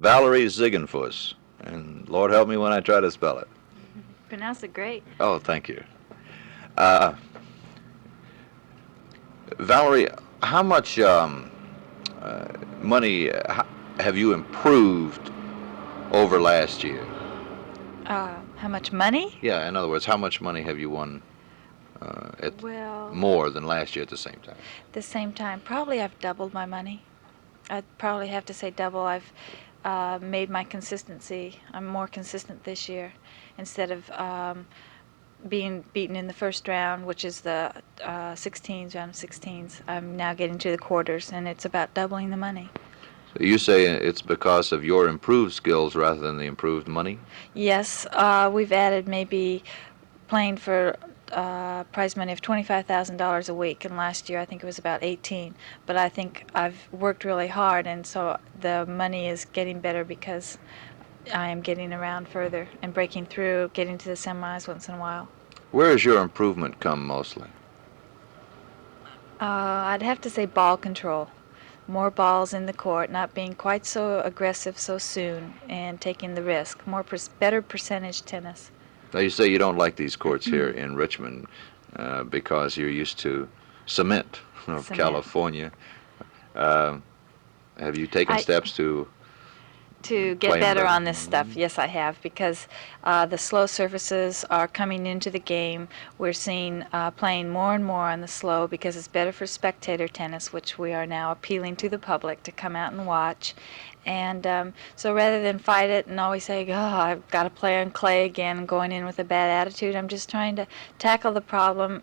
Valerie Ziegenfuss. And Lord help me when I try to spell it. Pronounce it great. Oh, thank you. Uh, Valerie, how much money have you improved over last year? How much money? Yeah, in other words, how much money have you won at Well, more than last year at the same time? the same time, probably I've doubled my money. I'd probably have to say double. I've made my consistency. I'm more consistent this year instead of being beaten in the first round, which is the 16s, round of 16s. I'm now getting to the quarters, and it's about doubling the money. So you say it's because of your improved skills rather than the improved money? Yes, we've added maybe playing for prize money of $25,000 a week, and last year I think it was about 18. But I think I've worked really hard, and so the money is getting better because I am getting around further and breaking through, getting to the semis once in a while. Where has your improvement come mostly? I'd have to say ball control. More balls in the court, not being quite so aggressive so soon, and taking the risk. Better percentage tennis. Now you say you don't like these courts here in Richmond because you're used to cement of Cement. California. Uh, have you taken I steps to to get play them better better? on this stuff. Yes, I have, because the slow surfaces are coming into the game. We're seeing playing more and more on the slow because it's better for spectator tennis, which we are now appealing to the public to come out and watch. And so rather than fight it and always say, oh, I've got to play on clay again, and going in with a bad attitude, I'm just trying to tackle the problem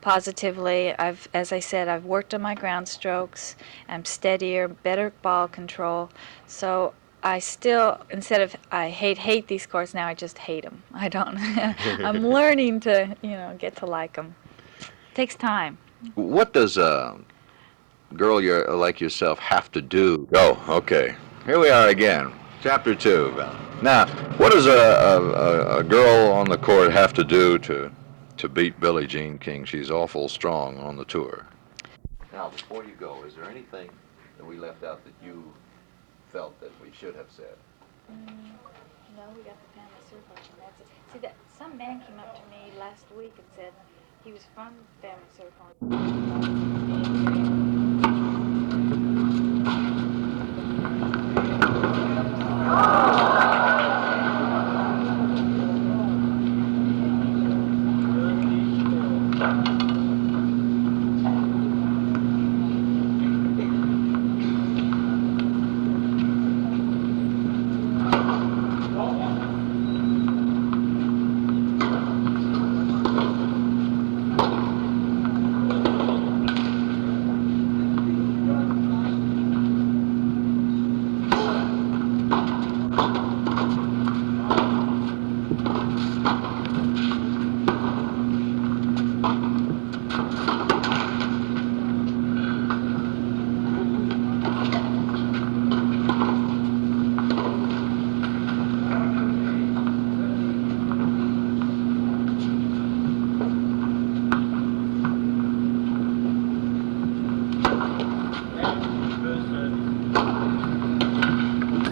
positively. As I said, I've worked on my ground strokes. I'm steadier, better ball control. So I still, instead of I hate these courts now, I just hate them. I don't. I'm learning to, get to like them. Takes time. What does a girl like yourself have to do? Oh, okay. Here we are again. Chapter 2. Now, what does a girl on the court have to do to beat Billie Jean King? She's awful strong on the tour. Now, before you go, is there anything that we left out that you felt that we should have said? No, we got the family circle, and that's it. See, that some man came up to me last week and said he was from family circle.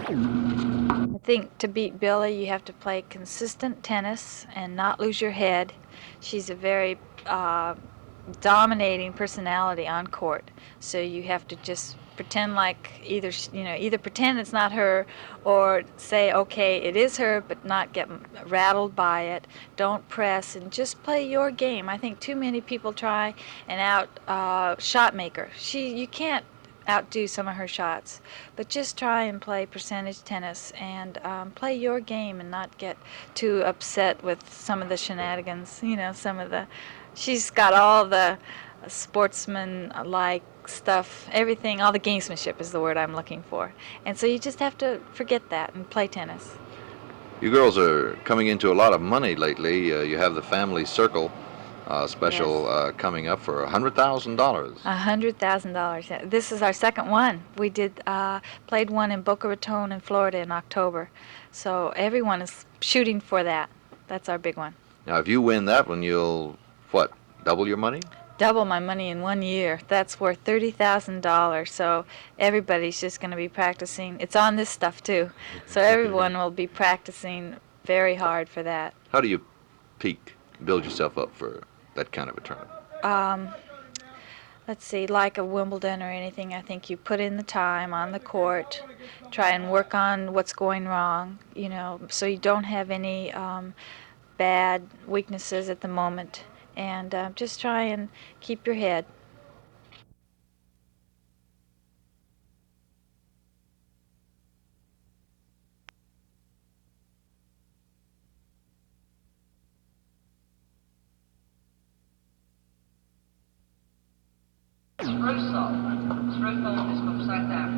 I think to beat Billie, you have to play consistent tennis and not lose your head. She's a very dominating personality on court, so you have to just pretend like either pretend it's not her, or say okay it is her, but not get rattled by it. Don't press and just play your game. I think too many people try and out shot maker. You can't outdo some of her shots, but just try and play percentage tennis and play your game and not get too upset with some of the shenanigans. Some of the she's got all the sportsman like stuff, everything, all the gamesmanship is the word I'm looking for. And so you just have to forget that and play tennis. You girls are coming into a lot of money lately. You have the family circle Yes. special coming up for $100,000. $100,000. Yeah. This is our second one. We played one in Boca Raton in Florida in October. So everyone is shooting for that. That's our big one. Now, if you win that one, you'll what? Double your money? double my money in 1 year. That's worth $30,000. So everybody's just going to be practicing. It's on this stuff too. So everyone will be practicing very hard for that. How do you build yourself up for that kind of a tournament? Um, let's see, like a Wimbledon or anything, I think you put in the time on the court, try and work on what's going wrong, so you don't have any bad weaknesses at the moment, and just try and keep your head. Russell. Russell is from South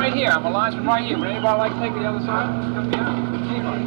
Right here, I'm a linesman right here. Would anybody like to take the other side? Come down. Anybody?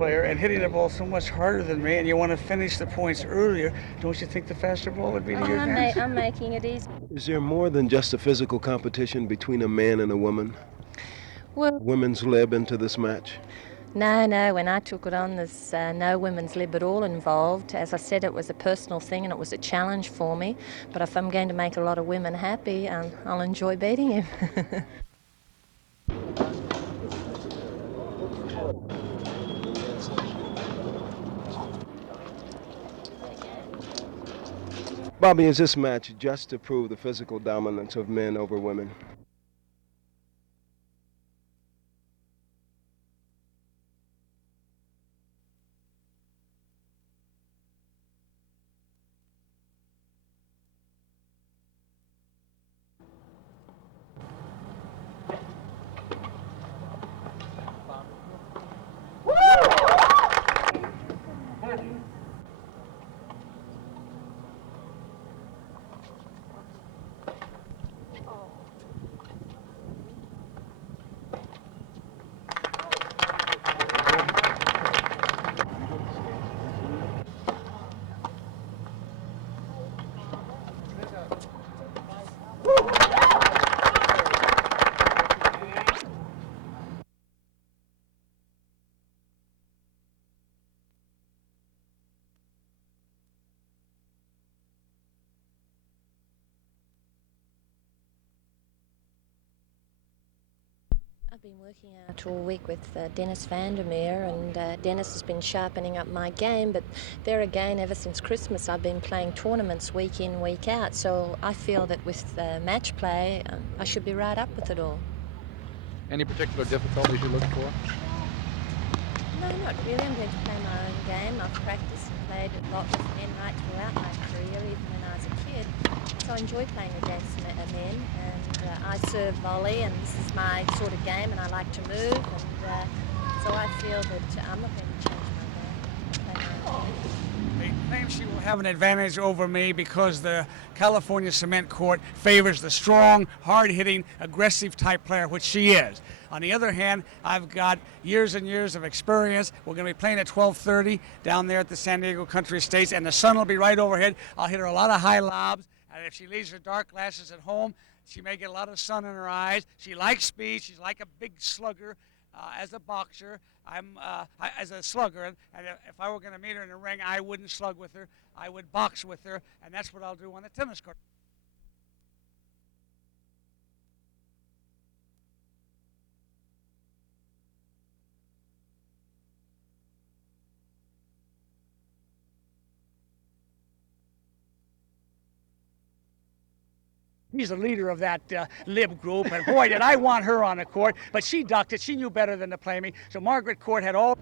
player and hitting the ball so much harder than me, and you want to finish the points earlier, don't you think the faster ball would be to your advantage? I'm making it easy. Is there more than just a physical competition between a man and a woman? Well, Women's lib into this match? no, when I took it on, there's no women's lib at all involved. As I said, it was a personal thing and it was a challenge for me. But if I'm going to make a lot of women happy, I'll enjoy beating him. Bobby, is this match just to prove the physical dominance of men over women? I've been working out all week with Dennis Vandermeer, and Dennis has been sharpening up my game, but there again, ever since Christmas, I've been playing tournaments week in, week out, so I feel that with match play, I should be right up with it all. Any particular difficulties you look for? No, not really. I'm going to play my own game. I've practiced and played a lot with men right throughout my career, even when I was a kid. So I enjoy playing against men, and I serve volley, and this is my sort of game, and I like to move, and so I feel that I'm not going to change my game. I'll play my own game. They claim she will have an advantage over me because the California cement court favors the strong, hard-hitting, aggressive type player, which she is. On the other hand, I've got years and years of experience. We're going to be playing at 12:30 down there at the San Diego Country Estates, and the sun will be right overhead. I'll hit her a lot of high lobs, and if she leaves her dark glasses at home, she may get a lot of sun in her eyes. She likes speed. She's like a big slugger. As a boxer, as a slugger, and if I were going to meet her in the ring, I wouldn't slug with her. I would box with her, and that's what I'll do on the tennis court. He's the leader of that lib group, and boy, did I want her on the court, but she ducked it. She knew better than to play me, so Margaret Court had all...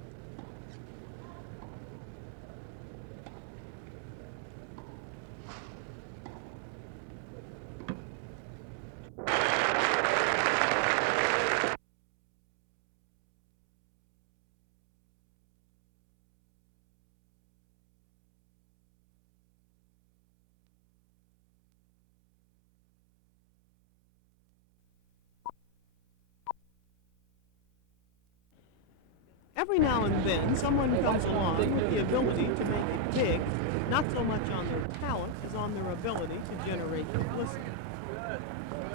Every now and then, someone comes along with the ability to make it big, not so much on their talent as on their ability to generate publicity.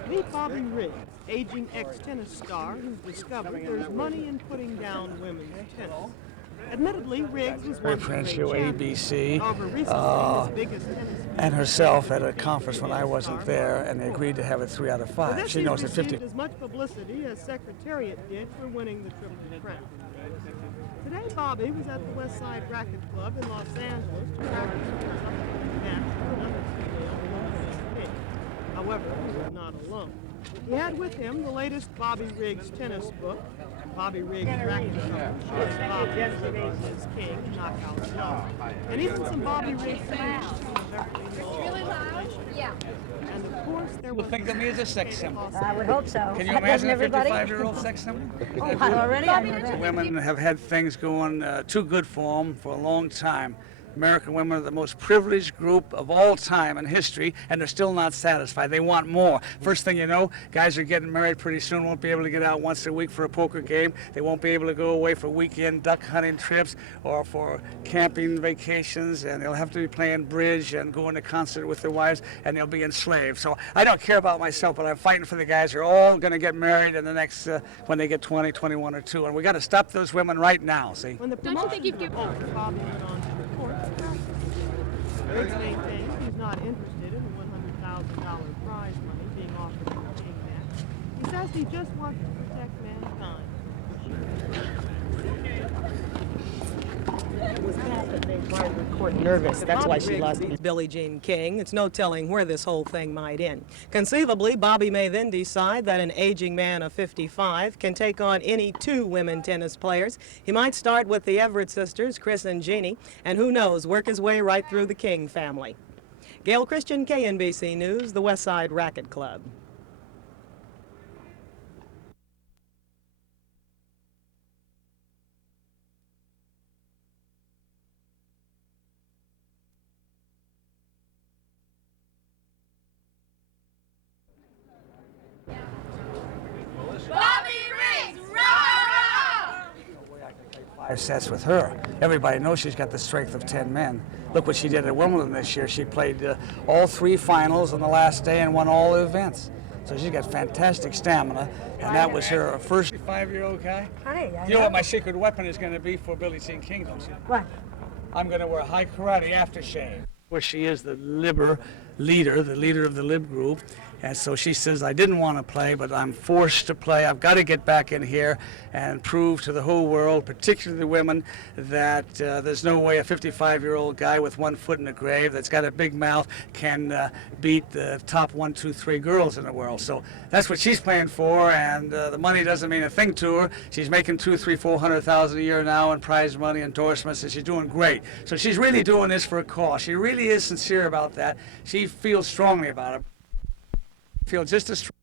Meet Bobby Riggs, aging ex-tennis star who's discovered there's money in putting down women's tennis. Admittedly, Riggs was once a great champion. ABC, However, recently, his biggest tennis and herself at a conference when I wasn't there, and they agreed to have it 3 out of 5. She knows that 50... as much publicity as Secretariat did for winning the Triple Crown. Today, Bobby was at the West Side Racket Club in Los Angeles to practice for his upcoming match for another female women's team. However, he was not alone. He had with him the latest Bobby Riggs tennis book, Bobby Riggs Racket Club, Bobby Riggs King, Knockout Love, and even some Bobby Riggs singles from the Beverly Hills. Really loud? Yeah. And of course, there was... People think of me as a sex symbol. I would hope so. Can you imagine a 55-year-old sex symbol? Oh, I already know that. Women have had things going too good for them for a long time. American women are the most privileged group of all time in history, and they're still not satisfied. They want more. First thing you know, guys are getting married pretty soon, won't be able to get out once a week for a poker game. They won't be able to go away for weekend duck hunting trips or for camping vacations, and they'll have to be playing bridge and going to concert with their wives, and they'll be enslaved. So I don't care about myself, but I'm fighting for the guys who are all going to get married in the next, when they get 20, 21, or 2. And we got to stop those women right now, see? When the promotion Bobby went on to the court, Riggs maintains he's not interested in the $100,000 prize money being offered in the king match. He says he just wants to protect mankind. It was that that made Margaret Court nervous. That's why she lost. Billie Jean King. It's no telling where this whole thing might end. Conceivably, Bobby may then decide that an aging man of 55 can take on any 2 women tennis players. He might start with the Everett sisters, Chris and Jeannie, and who knows, work his way right through the King family. Gail Christian, KNBC News, the West Side Racket Club. Five sets with her. Everybody knows she's got the strength of 10 men. Look what she did at Wimbledon this year. She played all 3 finals on the last day and won all the events. So she's got fantastic stamina, and that was her first 5-year-old guy. Hi. You know what my secret weapon is going to be for Billie Jean King, don't you? What? I'm going to wear high karate aftershave. Where she is the leader of the Lib group. And so she says, I didn't want to play, but I'm forced to play. I've got to get back in here and prove to the whole world, particularly the women, that there's no way a 55-year-old guy with 1 foot in the grave that's got a big mouth can beat the top 1, 2, 3 girls in the world. So that's what she's playing for, and the money doesn't mean a thing to her. She's making $200,000, $300,000, $400,000 a year now in prize money, endorsements, and she's doing great. So she's really doing this for a cause. She really is sincere about that. She feels strongly about it. Feel just as strong